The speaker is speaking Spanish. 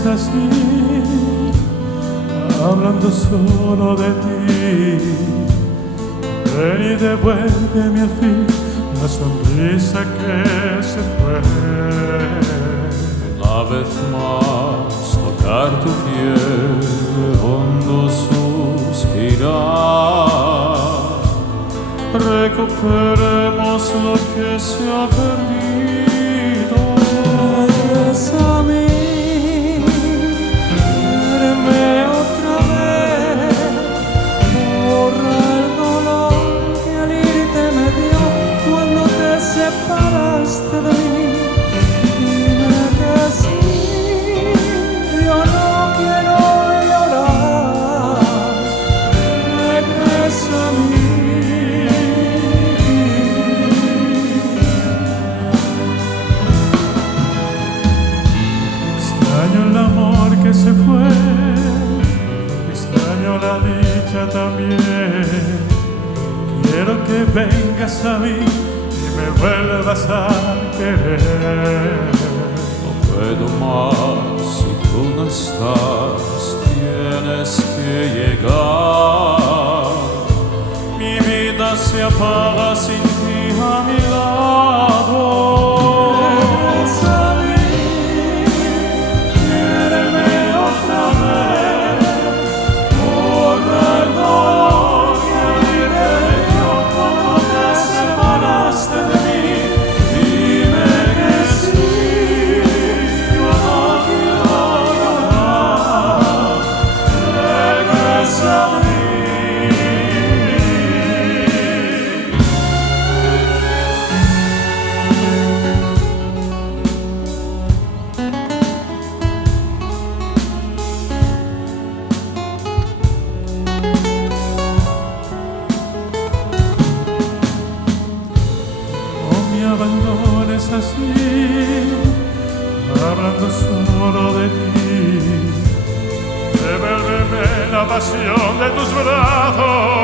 abandones así, hablando solo de ti. Ven y devuélveme al fin la sonrisa que se fue. Una vez más tocar tu piel, hondo suspirar. Recuperemos lo que se ha perdido. Bésame, quiéreme otra vez. Borra el dolor que al irte me dio cuando te separaste de mí. Dime que sí, yo no quiero llorar. Regresa a mí. Extraño el amor que se fue, extraño la dicha también. Quiero que vengas a mí y me vuelvas a querer. No puedo más si tú no estás, tienes que llegar. Mi vida se apaga sin ti a mi lado. Abandones así, hablando solo de ti. Devuélveme la pasión de tus brazos.